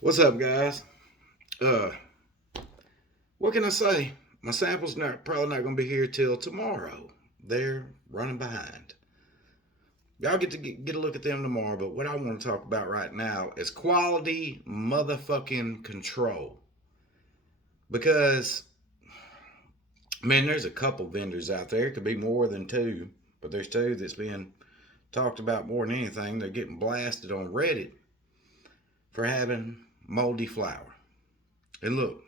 What's up, guys? Uh, what can I say? My sample's probably not going to be here till tomorrow. They're running behind. Y'all get to get a look at them tomorrow, but what I want to talk about right now is quality motherfucking control. Because, man, there's a couple vendors out there. It could be more than two, but there's two that's being talked about more than anything. They're getting blasted on Reddit for having moldy flour. And look,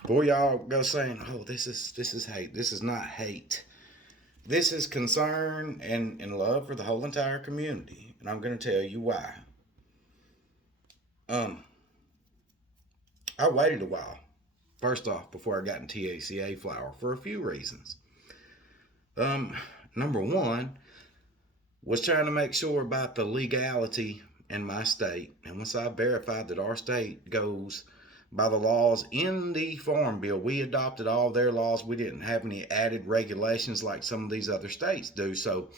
before y'all go saying, "Oh, this is hate," this is not hate. This is concern and love for the whole entire community, and I'm going to tell you why. Um, I waited a while. First off, before I got in THCA flour for a few reasons. Um, Number one was trying to make sure about the legality in my state, and once I verified that our state goes by the laws in the Farm Bill. We adopted all their laws. We didn't have any added regulations like some of these other states do. So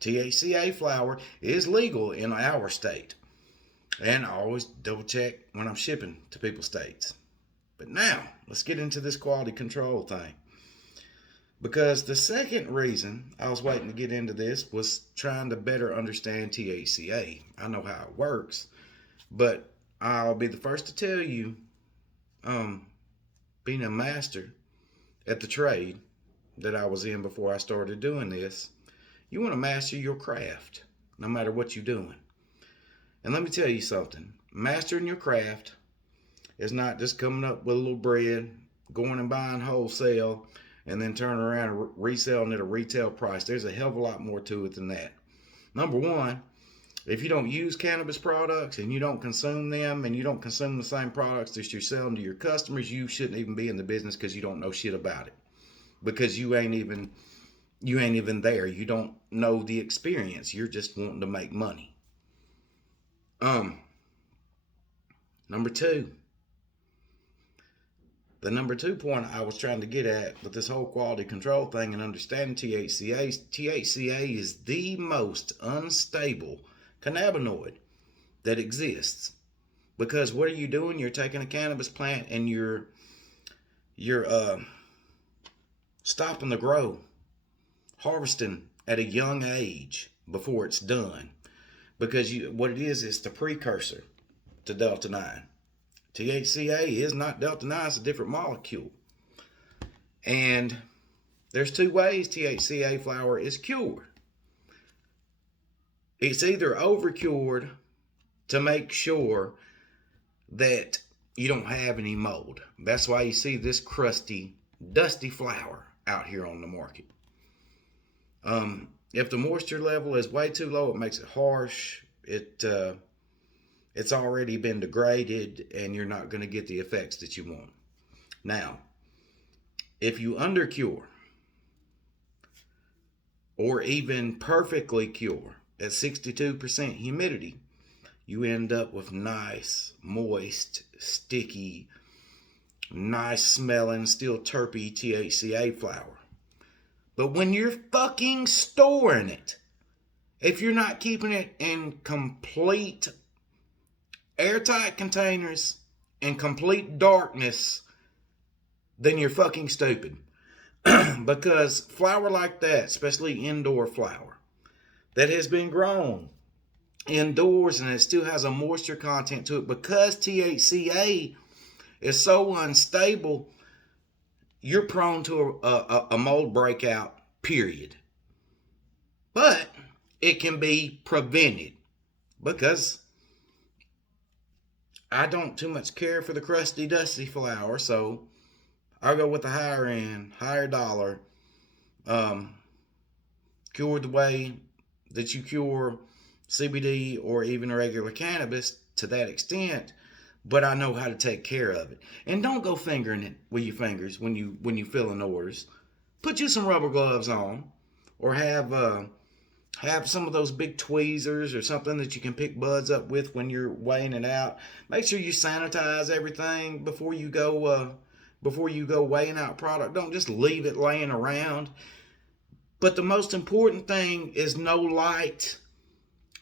THCA flour is legal in our state. And I always double check when I'm shipping to people's states. But now, let's get into this quality control thing. Because the second reason I was waiting to get into this was trying to better understand THCA. I know how it works, but I'll be the first to tell you, being a master at the trade that I was in before I started doing this, you want to master your craft no matter what you're doing. And let me tell you something. Mastering your craft is not just coming up with a little bread, going and buying wholesale, and then turning around and reselling at a retail price. There's a hell of a lot more to it than that. Number one, if you don't use cannabis products and you don't consume them and you don't consume the same products that you're selling to your customers, you shouldn't even be in the business because you don't know shit about it. Because you ain't even there. You don't know the experience. You're just wanting to make money. Number two. The number 2 point I was trying to get at with this whole quality control thing and understanding THCA is the most unstable cannabinoid that exists. Because what are you doing? You're taking a cannabis plant and you're stopping the grow, harvesting at a young age before it's done. Because what it is the precursor to Delta 9. THCA is not Delta 9, it's a different molecule. And there's two ways THCA flour is cured. It's either over-cured to make sure that you don't have any mold. That's why you see this crusty, dusty flour out here on the market. If the moisture level is way too low, it makes it harsh. It's already been degraded and you're not going to get the effects that you want. Now, if you undercure or even perfectly cure at 62% humidity, you end up with nice, moist, sticky, nice smelling, still terpy THCA flour. But when you're fucking storing it, if you're not keeping it in complete airtight containers and complete darkness, then you're fucking stupid. Because flour like that, especially indoor flour, that has been grown indoors and it still has a moisture content to it, because THCA is so unstable, you're prone to a mold breakout, period. But it can be prevented, because I don't too much care for the crusty, dusty flour, so I'll go with the higher end, higher dollar, cured the way that you cure CBD or even regular cannabis to that extent, but I know how to take care of it. And don't go fingering it with your fingers when you fill in orders. Put you some rubber gloves on, or have some of those big tweezers or something that you can pick buds up with when you're weighing it out. Make sure you sanitize everything before you go weighing out product. Don't just leave it laying around. But the most important thing is no light.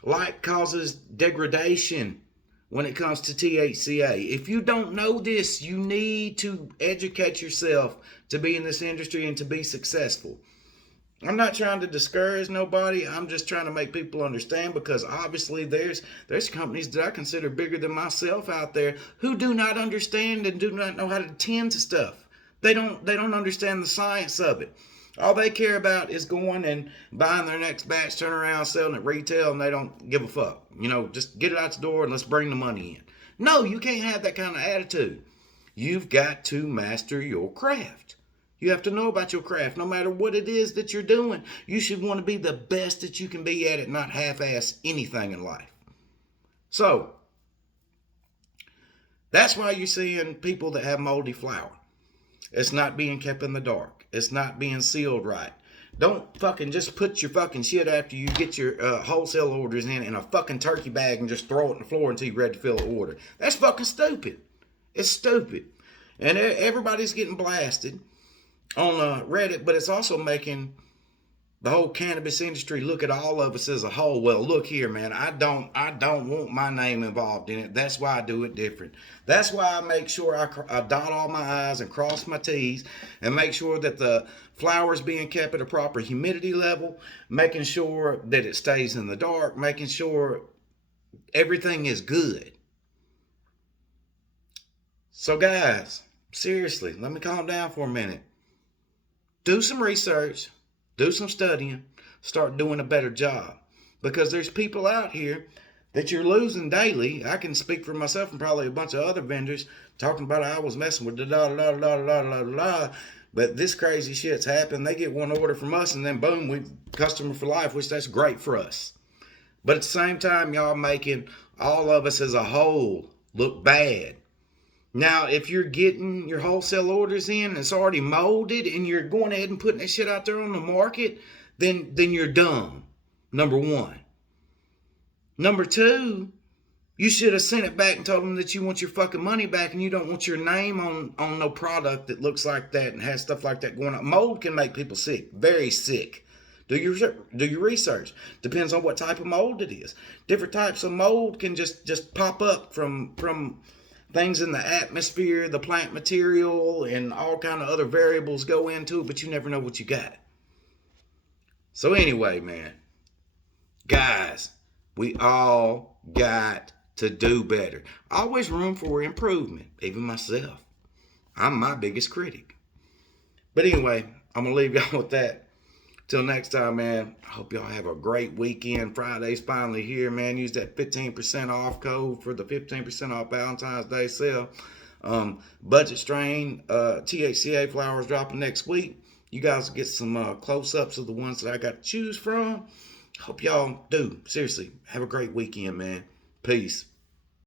Light causes degradation. when it comes to THCA. If you don't know this, you need to educate yourself to be in this industry and to be successful. I'm not trying to discourage nobody. I'm just trying to make people understand, because obviously there's companies that I consider bigger than myself out there who do not understand and do not know how to tend to stuff. They don't understand the science of it. All they care about is going and buying their next batch, turning around, selling it retail, and they don't give a fuck. Just get it out the door and let's bring the money in. No, you can't have that kind of attitude. You've got to master your craft. You have to know about your craft. No matter what it is that you're doing, you should want to be the best that you can be at it, not half-ass anything in life. So, that's why you're seeing people that have moldy flower. It's not being kept in the dark. It's not being sealed right. Don't fucking just put your fucking shit after you get your wholesale orders in a fucking turkey bag and just throw it on the floor until you're ready to fill an order. That's fucking stupid. It's stupid. And everybody's getting blasted on Reddit, but it's also making the whole cannabis industry look at all of us as a whole. Well, look here, man, I don't want my name involved in it. That's why I do it different. That's why I make sure I dot all my I's and cross my T's and make sure that the flower's being kept at a proper humidity level, making sure that it stays in the dark, making sure everything is good. So guys, seriously, let me calm down for a minute. Do some research. Do some studying, start doing a better job, because there's people out here that you're losing daily. I can speak for myself and probably a bunch of other vendors talking about I was messing with da-da-da-da-da-da-da-da, but this crazy shit's happened. They get one order from us and then boom, we customer for life, which that's great for us. But at the same time, y'all making all of us as a whole look bad. Now, if you're getting your wholesale orders in and it's already molded and you're going ahead and putting that shit out there on the market, then you're dumb, number one. Number two, you should have sent it back and told them that you want your fucking money back and you don't want your name on no product that looks like that and has stuff like that going on. Mold can make people sick, very sick. Do your research. Depends on what type of mold it is. Different types of mold can just pop up from things in the atmosphere, the plant material, and all kind of other variables go into it, but you never know what you got. So anyway, man, guys, we all got to do better. Always room for improvement, even myself. I'm my biggest critic. But anyway, I'm going to leave y'all with that. Till next time, man, I hope y'all have a great weekend. Friday's finally here, man. Use that 15% off code for the 15% off Valentine's Day sale. Budget strain THCA flowers dropping next week. You guys will get some close-ups of the ones that I got to choose from. Hope y'all do. Seriously, have a great weekend, man. Peace.